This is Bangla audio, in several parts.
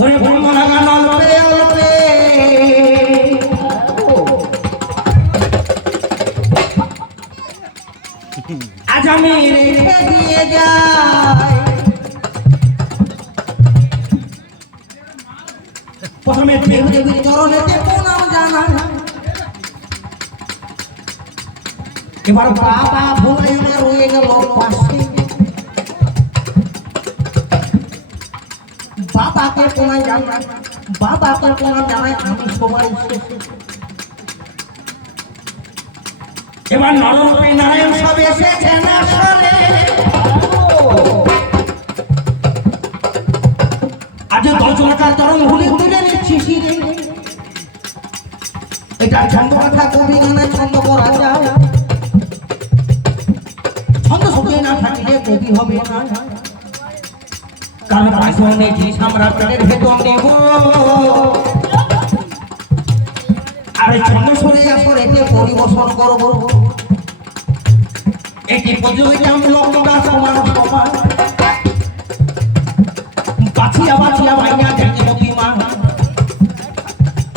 ওরে ভ্রমণ গান অল্পে অল্পে আজ আমি রেখে দিয়ে যাই। প্রথমে দেবীর চরণেতে প্রণাম জানাই, এবার বাবা ভুলে আমার রয়ে গেল পাশে। বাবাকে প্রণাম জানাই, বাবাকে প্রণাম জানাই আমি সবাই শেষে। এবার নররূপী নারায়ণ সব এসেছেন আসলে। আজ দশজনকার চরণ ভুলে তুলে নিচ্ছি শিরে। এটা ছন্দ কথা কবি গানে ছন্দ করা যায়, ছন্দ শুনে না থাকলে কবি হবে না। কারণ পাশনে কি সাম্রাজ্যের ভেতর নেব, আর ছন্দ সরে আসর একে পরিবেশন করব। এটি প্রতিযোগিতামূলক সমান সমান বাছিয়া বাছিয়া মাইনা দেখে প্রতিমা।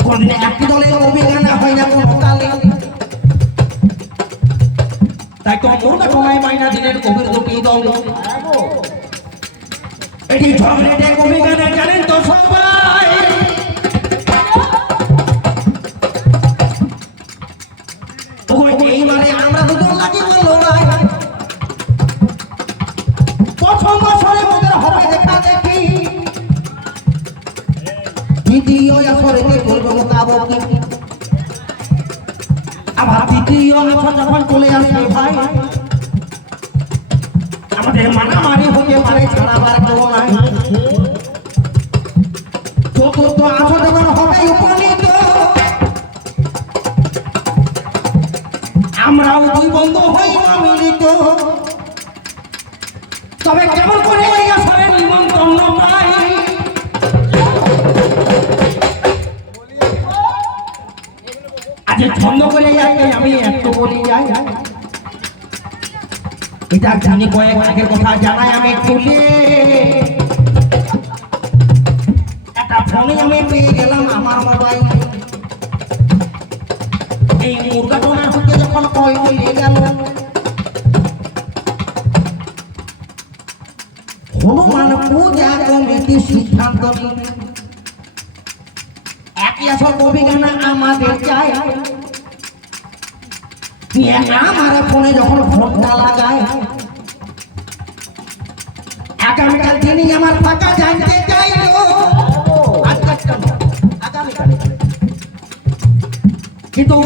কোনদিন একটি দলে অভিজ্ঞানা হয় না কোনো কালে, তাই তো মোটা সময় মাইনা দিনের কবির দুটি দল। এটি ঝগড়ে অভিজ্ঞানা জানেন তো সবাই। এইবারে আমরা দুজন লাগি বললো নাই, প্রথম বছরে ওদের হবে দেখা দেখি, দ্বিতীয় বছরে করবো মোকাবকি। আবার তৃতীয় বছর যখন চলে আসবে ভাই, আমাদের মারামারি হতে পারে, ছাড়াবার কেউ নাই। চতুর্থ আসর যখন হবে উপনীত, আমরাও দুই বন্ধু হই মিলিত। তবে কেমন করে ওই আসরে নিমন্ত্রণ পাই, আজ ছন্দ করে যাই আমি একটু বলি যাই। এটা জানি কয়েক আগের কথা জানাই আমি খুলে। একটা ফোনে আমি পেয়ে গেলাম আমার মোবাইল, এই মুরগা টোনা হতে যখন কয় মিলে গেল, হনুমান পূজা কমিটি সিদ্ধান্ত একই আসল অভিজ্ঞানা আমাদের চাই। আমার ফোনে যখন ফোনটা লাগায়, আগামীকাল তিনি আমার ফাঁকা জানতে চাইল। কিন্তু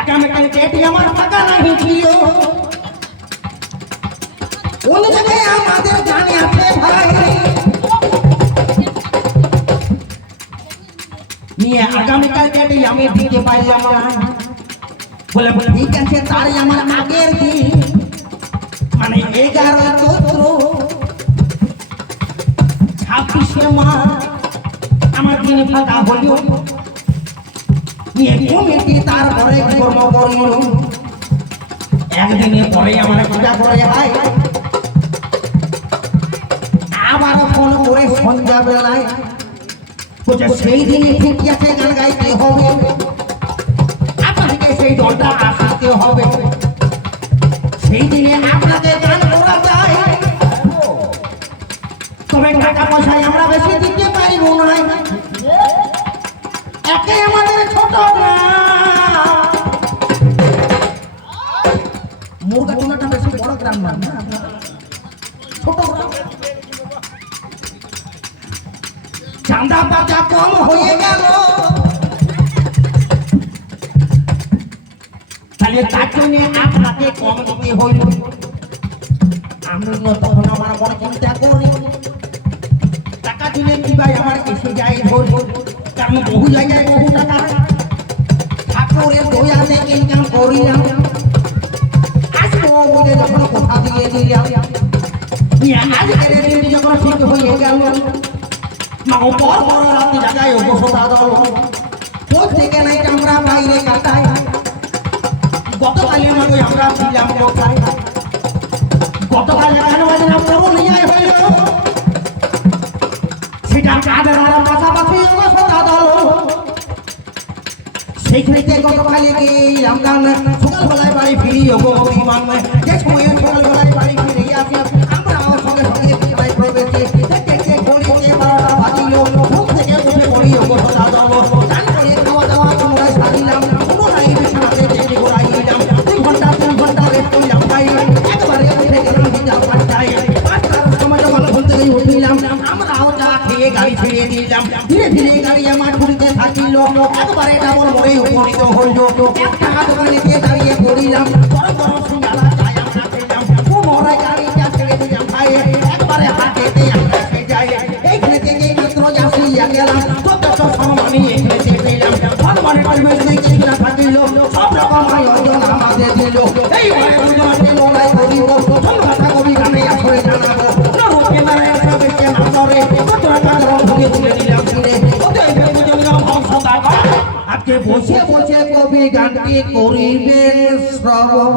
আগামীকাল ডেটি আমার ফাঁকা নাই ছিল, অন্য জায়গায় আমাদের জানে আছে ভাই। নিয়ে আগামীকাল ডেটি আমি দিতে পারলাম না, বলে ঠিক আছে তাই আমার আগের দিন মানে 11 চৈত্র 26 মাস আমার দিন ফাঁকা হল। নিয়ে কমিটি তারপরে কর্ম করিল, একদিনে পরে আমার পূজা করে হয়। আবার ফোন করে সন্ধ্যা বেলায় বলছে সেই দিনে ঠিক আছে গান গাইতে হবে, সেই দলটা আসাতে হবে, সেই দিনে আপনাদের গান করা যায়। তবে টাকা পয়সায় আমরা বেশি দিতে পারিব না, একে আমাদের ছোট মুরগা টোনাটা বেশি বড় গ্রাম না, ছোট গ্রাম। চাঁদা পাতা কম হয়ে গেল, তাহলে তার জন্য আপনাকে কম দিতে হইল। আমি তখন আমার মনে চিন্তা করি, টাকা দিলে কি ভাই আমার এসে যাই ধরব, কারণ বহু জায়গায় বহু টাকা ঠাকুরের দয়াতে ইনকাম করিলাম। আসবো বলে যখন কথা দিয়ে দিলাম, আজকের দিনটি যখন ঠিক হয়ে গেল, মাগো পর পর রাত্রি জায়গায় উপসদা দল প্রত্যেকে নাই আমরা বাইরে কাটাই। গতকালে আমাকে আমরা ছিলাম কোথায়, গতকাল কেন করুন হইল সেটা কাদের লেগে রামদান সকালবেলায় বাড়ি ফিরি ওগো বিমান যে সময়ে সকালবেলায় বাড়ি ফিরে আসি আমরাও সঙ্গে সঙ্গে বিবাহ প্রবেশে দেখতে ঘড়িতে 12টা বাজিল ঘুম থেকে উঠে পড়ি ওগো সদা দল চান করে খাওয়া দাওয়া পুনরায় সারিলাম পুনরায় বিছানাতে টেনে ঘোরাইলাম 2 ঘন্টা রেস্ট করলাম ভাই একবারে উঠে গেলাম হিজাব পাল্টাই 5টার সময় যখন ঘুম থেকে উঠলাম আমরাও চা খেয়ে গাড়ি ছেড়ে দিলাম ধীরে ধীরে গাড়ি আমার ঘুরতে থাকিল একবারে ডাবল মোড়ে উপনীত হইল একটা দোকানেতে দাঁড়িয়ে পড়িলাম গরম গরম সিঙ্গারা চাই আমরা খেলাম পুনরায় গাড়িটা ছেড়ে দিলাম ভাই একবারে হাটেতে আমরা যাই এইখানে থেকে মাত্র আসিয়া গেলাম যত সম্মানী এখানে পেলাম সম্মানের পরিবেশে কিনা থাকিল সব রকম আয়োজন আমাদের দিল এই আয়োজনে লড়াই করিব সংঘাতা কবি গানে আসরে জানাবো নরকে মারা সবেকে নামরে কত কারণ ভুগে তুলে দিলাম ফিরে ওদের বুঝলাম সদা আজকে বসে বসে কবি গানটি করিবেন শ্রবণ